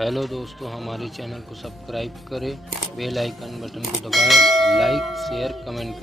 हेलो दोस्तों, हमारे चैनल को सब्सक्राइब करें, बेल आइकन बटन को दबाएं, लाइक शेयर कमेंट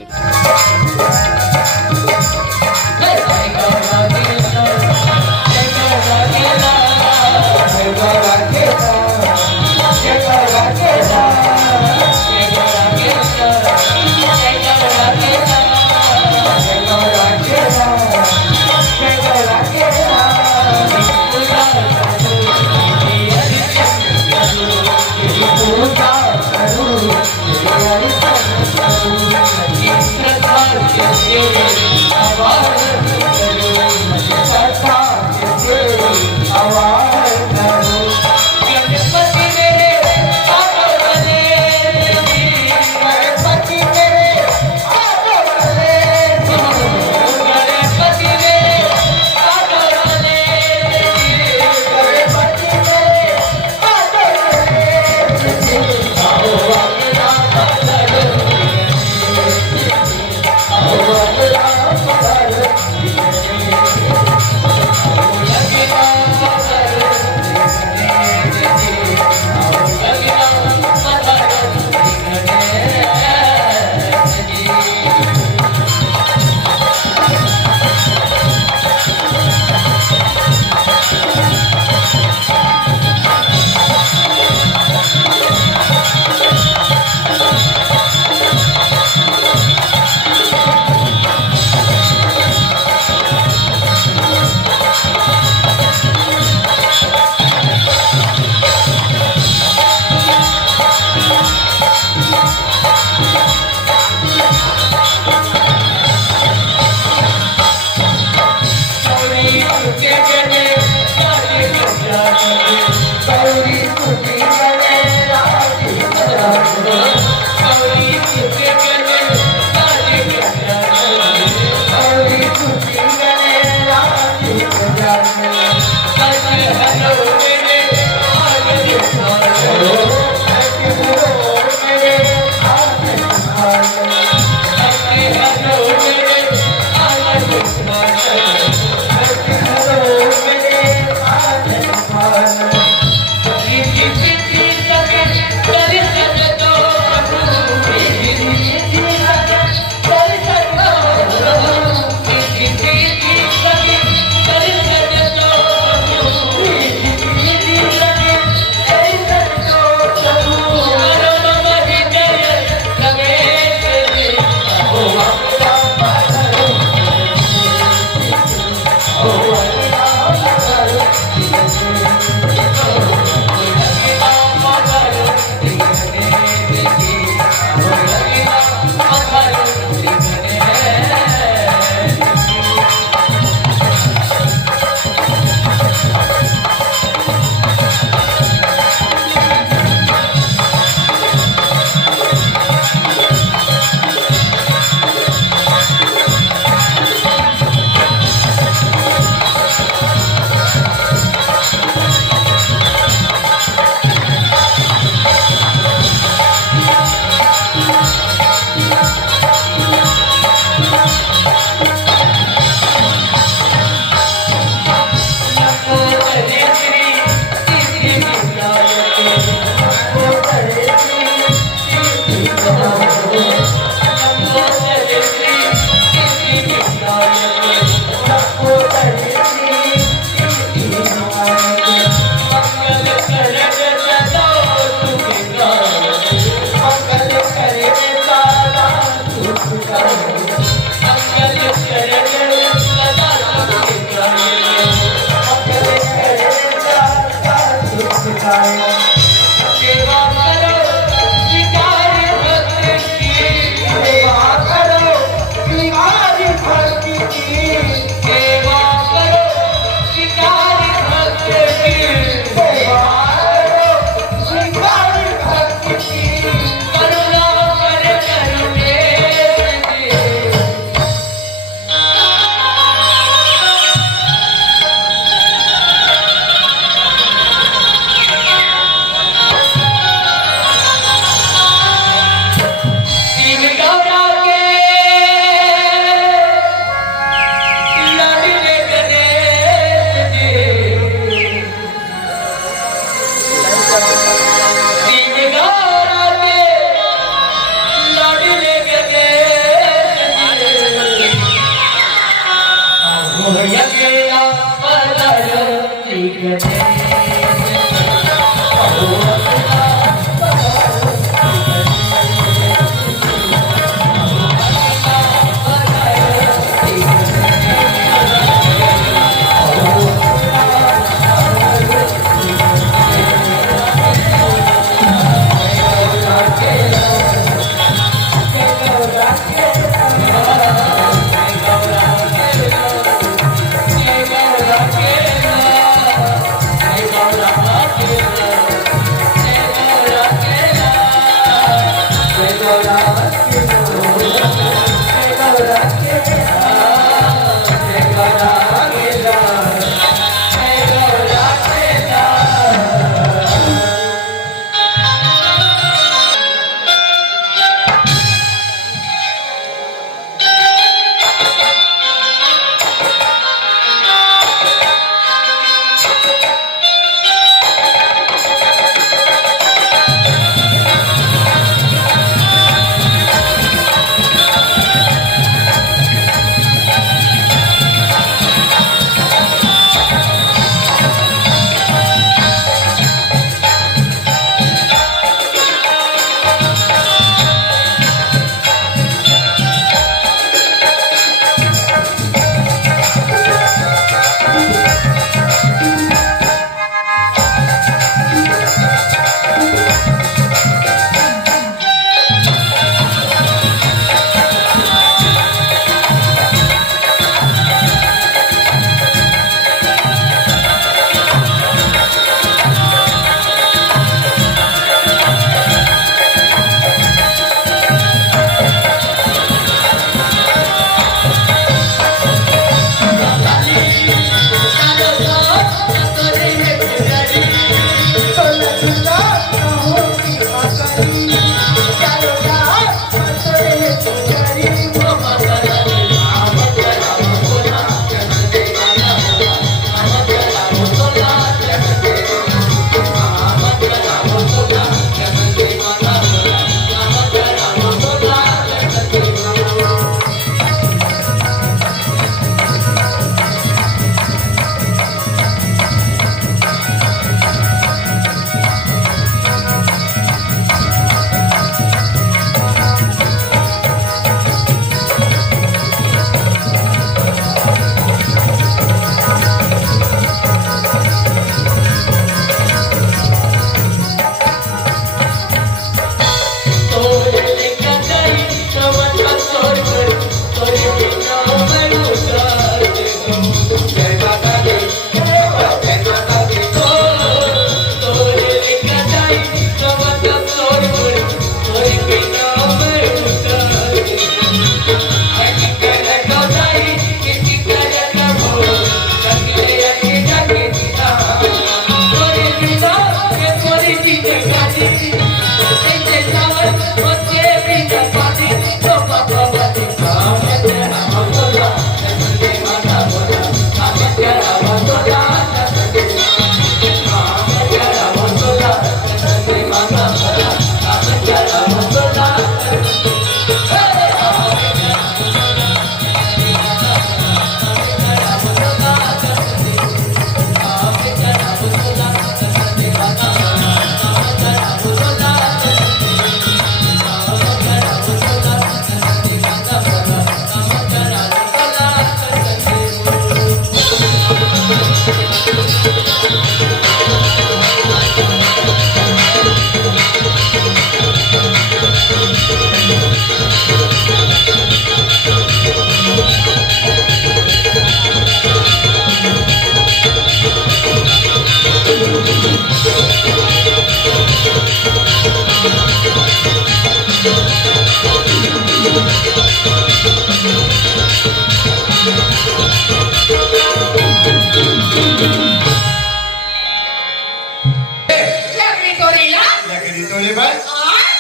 ले भाई।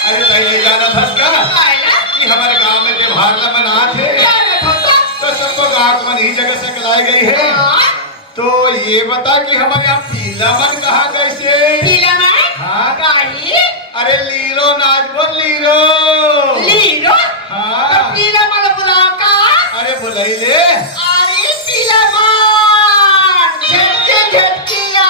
अरे पहले जाना था क्या कि हमारे गांव में त्योहार न मना थे तो सबको गांव मन ही जगह से कराई गई है। तो ये बता कि हमारे यहाँ पीला मन कहाँ कैसे? पीला मन? हाँ गाड़ी? अरे लीरो नाच बोल लीरो। लीरो? हाँ तो पीला मन बुलाओ का? अरे बुलाई ले। अरे पीला मन झटके झटकिया।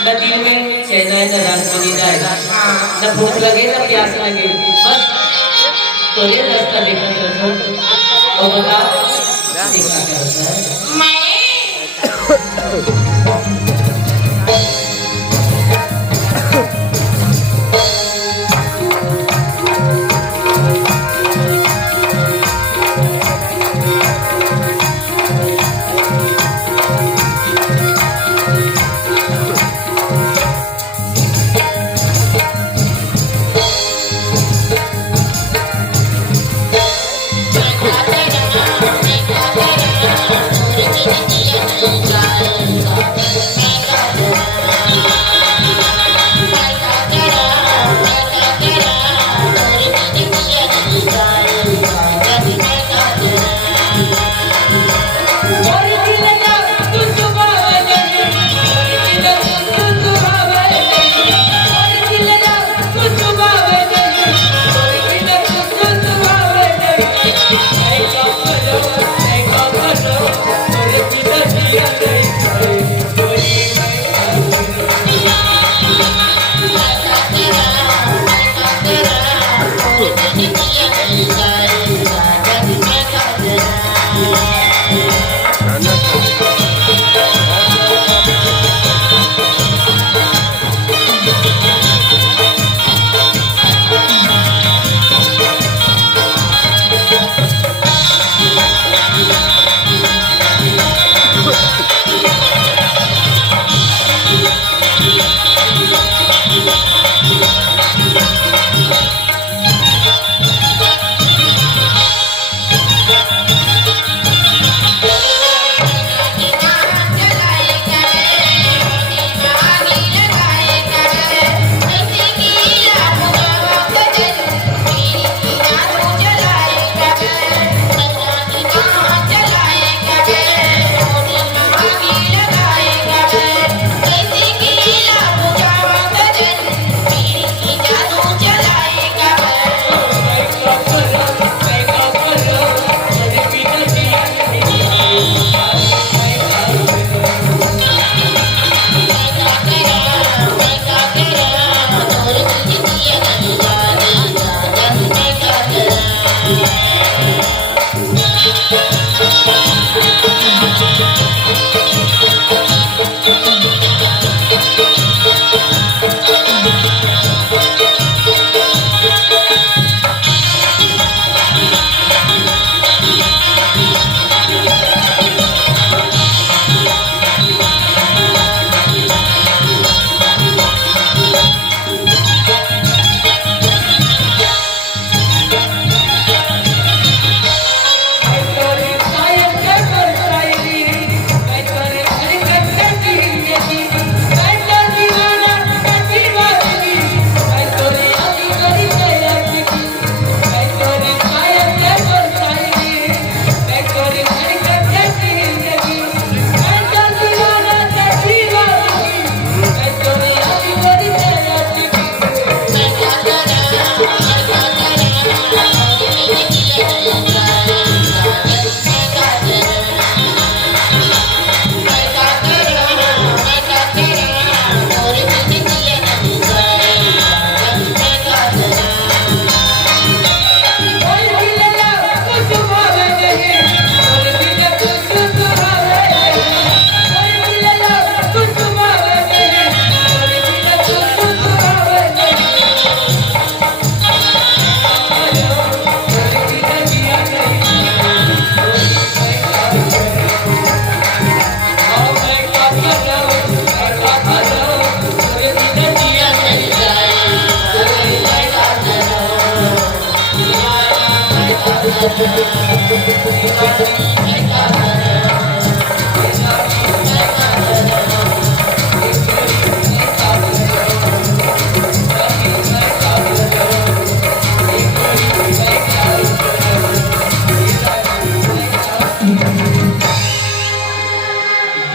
न दिल में चैन है न रात बनी जाए न भूख लगे न प्यास लगे बस तोरे रास्ता देखत रहो और बता देखा क्या होता है मैं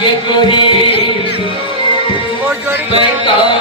ये कोई मैं तो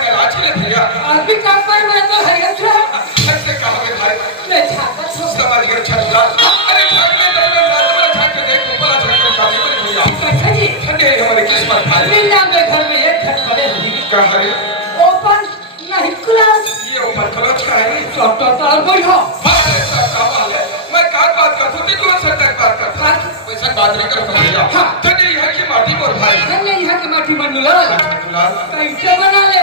अभी काम पर मैं तो हरियत था ऐसे कहोगे भाई मैं छाता छो समझ गया छल्ला अरे छाटने दो मैं रात छाट के देख ऊपर छाट के काली बनी हुई है अच्छा जी ठंडे हमारी किस्मत भाई मिलना में घर में एक खट पड़े हुई कहा है ओपन नहीं क्लास ये ऊपर क्लच का है डॉक्टर तो और बढ़िया अरे सवाल है मैं कार बात करता हूं तू सर तक बात करता वैसा बात नहीं कर समझिया हां तो नहीं है कि माटी मोर भाई हमने यहाँ के माटी मंडुलाल छल्ला कैसे बना ले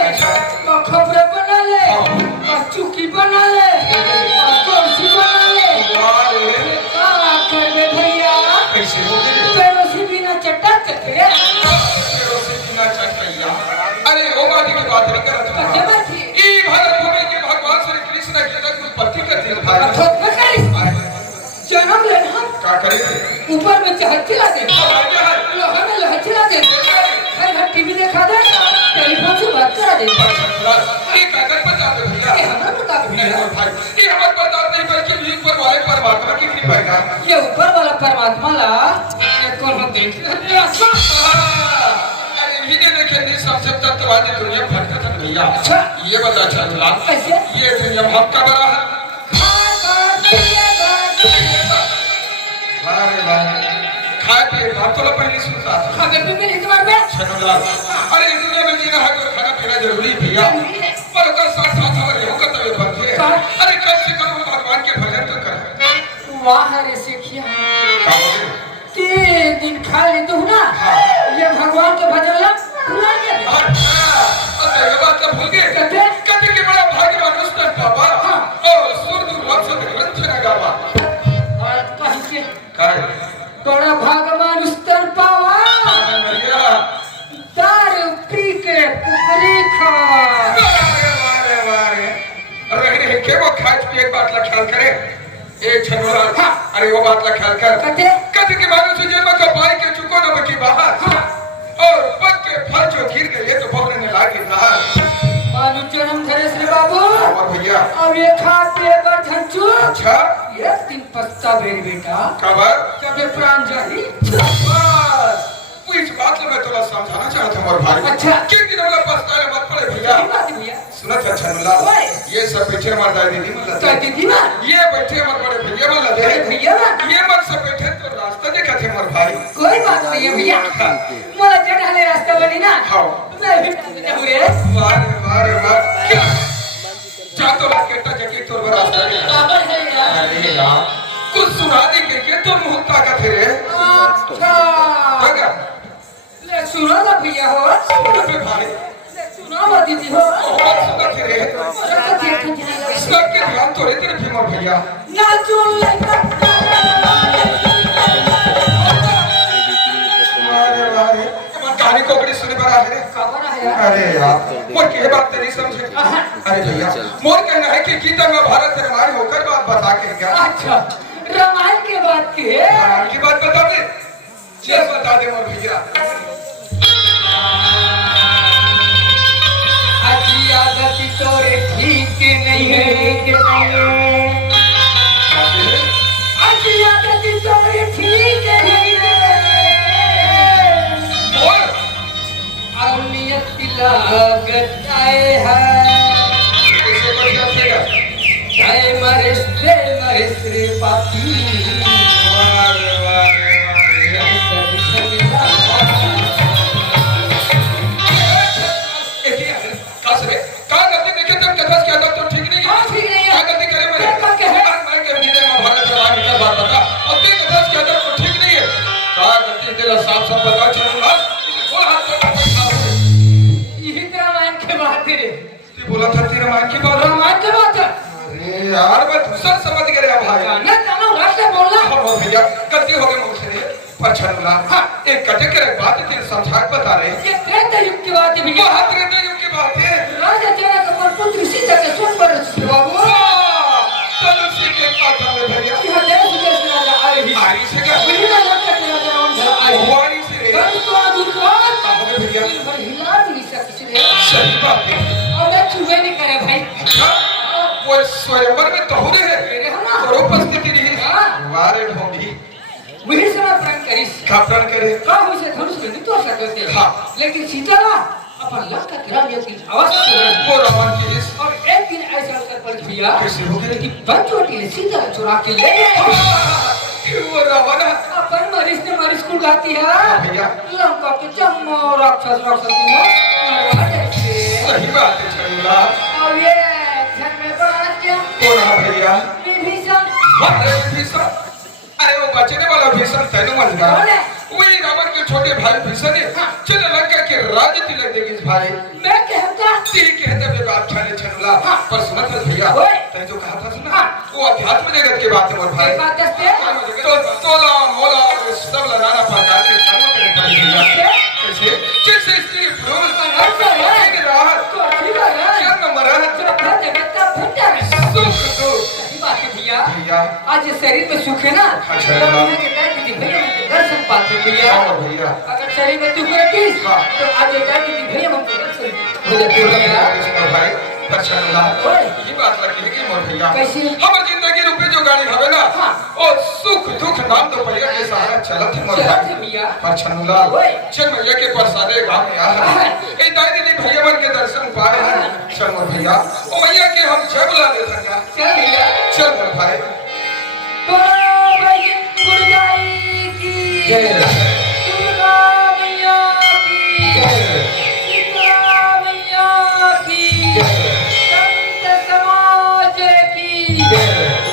तो खबरें बना ले और चुकी बना ले और कुर्सी बना ले वाह रे काला कर दे भैया कैसे हो गए पैरों से बिना चट्टा चटके अरे वो बात की बात नहीं कर रहा कैसे बैठी ई भारत भूमि के भगवान श्री कृष्ण की जगत उत्पत्ति कर दी भाई थोक में करी जन्म लेना हम क्या करे ऊपर में चहत्ती लगे लोहा में लहची लगे घर घर टीवी देखा दे टेलीफोन से बात करा दे ये कागज पर जाते भैया ये हमारा बता नहीं भैया भाई ये हमारे बता नहीं बल्कि ये ऊपर वाले परमात्मा की कृपा है ये ऊपर वाला परमात्मा ला ये कौन हम देख रहे हैं अरे ये देखे नहीं सबसे तत्ववादी दुनिया फटका था भैया अच्छा ये बता चला कैसे ये दुनिया भक्का बड़ा है खाए पिए बात तो पहले सुनता था खाने पीने इस बार में छनलाल अरे इस दुनिया में जीना है तो खाना पीना जरूरी भैया पर का साथ साथ हमारे हो का तबीयत बनती है अरे कम से कम भगवान के भजन तो कर वाह रे सिखिया का हो गया 3 दिन खा ले तू ना ये भगवान के भजन ला भुला के अच्छा ये बात तो भूल गए कहते कि बड़ा भाग्यवान उसने बाबा और सुर वंश के ग्रंथ ने गावा और कहीं के काय बड़ा भगवान उस्तर पावा भैया दारू पी के पुकरी खा अरे के वो खाज पे एक बात का ख्याल करे एक छनोला अरे वो बात का ख्याल कर कद के मानो से जन्म का पाई के चुको न बकी बाहर और पग के फल जो गिर गए तो बहुने ने लाके रहा मानो जन्म धरे श्री बाबू और भैया अब ये खाते पर धंचू अच्छा ये दिन पस्ता बेरी बेटा खबर जब ये प्राण जाही बस इस बात में मैं थोड़ा समझाना चाहता हूँ और भाई अच्छा किन दिनों में पछताए मत पड़े भैया बात भैया सुना था छनलाल ओए ये सब बैठे हमारे दादी दीदी मतलब क्या दीदी मां ये बैठे हमारे बड़े भैया मतलब अरे भैया ये मन सब बैठे तो रास्ता देखा थे हमारे भाई कोई बात नहीं है भैया मोला जन हले रास्ता बनी ना हाँ मैं भी हुए वाह क्या जा तो राकेटा जकी तोर बड़ा रास्ता है बाबर है यार अरे यार कुछ सुना दे के तो मुंह ताकत है रे अच्छा क्या ले सुनो ना भैया हो अबे भाई ले सुनो ना दीदी हो बहुत सुंदर थे रे और तो देख के सबके ध्यान तो रे तेरे भीमा भैया ना चुन ले कहानी को बड़ी सुने बड़ा है खबर है यार अरे यार मोर की बात नहीं समझे अरे भैया मोर कहना है कि गीता में भारत रामायण होकर बात बता के क्या अच्छा रामायण के बाद के रामायण की बात बता दे ये बता दे मोर भैया अजी आदत तोरे ठीक नहीं है कि नहीं अजी आदत तोरे ठीक नहीं है बोल और नियत लागत आए है कैसे बढ़िया थेगा चाहे मरिस रे पापी सब झगड़ा कासरे का गलती देखे तुम कथस के अंदर तो ठीक नहीं है ठीक नहीं है क्या गलती करे मेरे क्या क्या है मैं के गीता में भारत रामायण की बात बता और तेरे कथस के अंदर तो ठीक नहीं है का गलती तेरा साफ साफ बता चलूंगा वो हाथ यही रामायण फिर तू बोला था तेरे मां की बात रामायण की बात है। अरे यार मैं दूसरा समझ गया भाई जाना जाना रास्ते बोलना हो भैया गलती हो गई मुझसे पर छनुला हाँ एक कटे के बात तेरे समझा बता रहे ये त्रेता युग की बात है भैया। बहुत त्रेता युग की बात है राजा जनक अपन पुत्र सीता के सुन पर बाबू तनुश्री के कथा में भैया यह देश विदेश से राजा आए ही आई से क्या वही ना लड़का के राजा नाम धर आए भवानी से कल तो दूर बात हो गए भैया पर हिला नहीं सकती ने सही बात है और मैं छुए नहीं करे भाई अच्छा वो स्वयंवर में तो हो रहे मेरे हम हैं और उपस्थिति रही हाँ। वारे ढोंगी वही से मैं प्रण करिस का प्रण करे का हुई से धनुष नहीं तो सकते हाँ। लेकिन सीता ना अपन लंका गिराने की अवश्य वो रावण की इस और एक दिन ऐसा अवसर पर भैया कैसे हो गए कि पंचवटी ने सीता को चुरा के ले गए वो रावण अपन मरीज को गाती है भैया लंका के जम्मो राक्षस मरवा देते सही बात है छनुला और ये घर में बात क्या कौन है भैया विभीषण अरे भीषण अरे वो बचने वाला भीषण तेनु मन का कौन है? वही रावण के छोटे भाई भीषण है चल लंका के राज्य तिलक देगी इस भाई मैं कहता तेरी कहते हुए बात खाने छनुला पर सुना था भैया ओए। तैने जो कहा था सुना वो अध्यात्म जगत की बात है मोर भाई बात दस्ते तो तोला मोला सब नाना प्रकार के कर्म करने पड़े भैया कैसे जैसे स्त्री पुरुष एक राहत तो ठीक है क्या नंबर है तो हर जगत का भंडार है सुख दुख सही बात है भैया भैया आज ये शरीर में सुख है ना अच्छा। तो दुनिया के कहते कि भैया हमको दर्शन पाते हैं भैया हाँ भैया अगर शरीर में दुख रहती हाँ। तो आज ये कहते कि भैया हमको दर्शन हो जाते हैं भैया मोर भाई छनुला ओए। ये बात लगी कि मोर भैया कैसी? हमर जिंदगी रूपी जो गाड़ी हवे ना हाँ। और सुख दुख नाम तो पहिया के सहारा चलत है मोर चलत भाई है भैया। पर छनुला ओए। चल मैया के प्रसादे गांव में आ हाँ। ए दाई दीदी भैया मन के दर्शन पाए हैं चल मोर भैया ओ मैया के हम जय बुला ले सका चल भैया चल मोर भाई तो भाई गुरगाई की जय दुर्गा मैया की सीता मैया की संत समाज की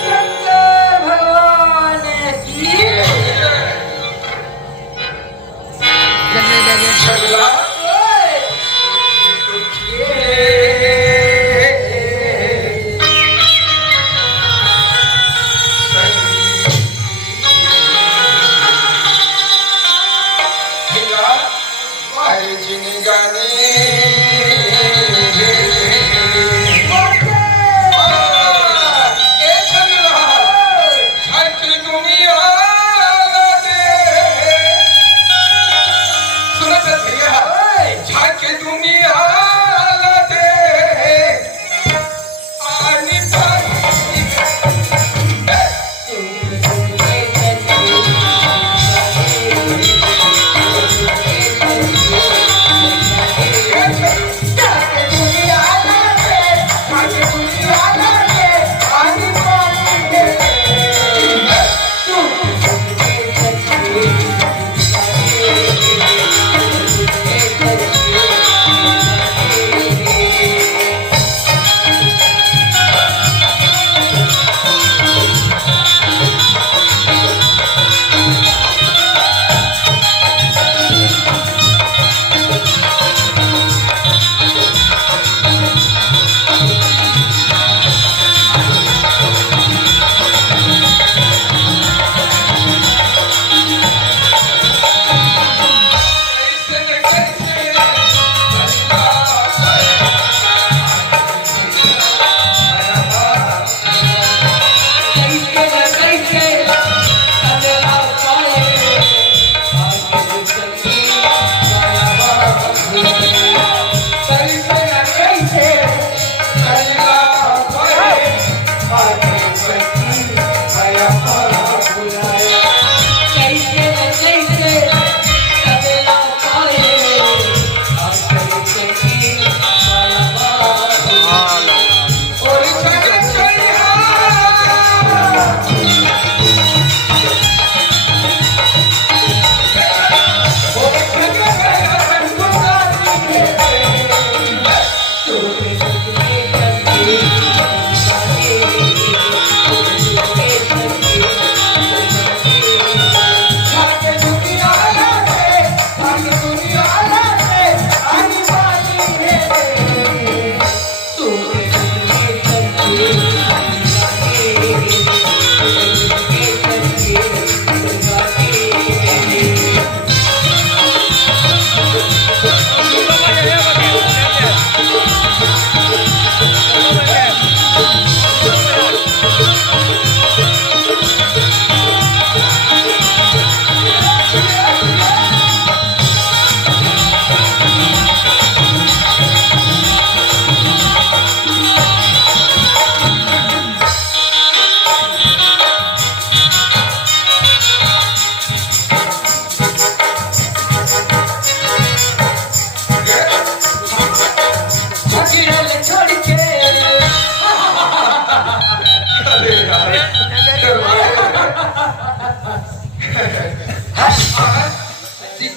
शंकर भगवान की छनुला ओए। ये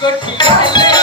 को ठिकाने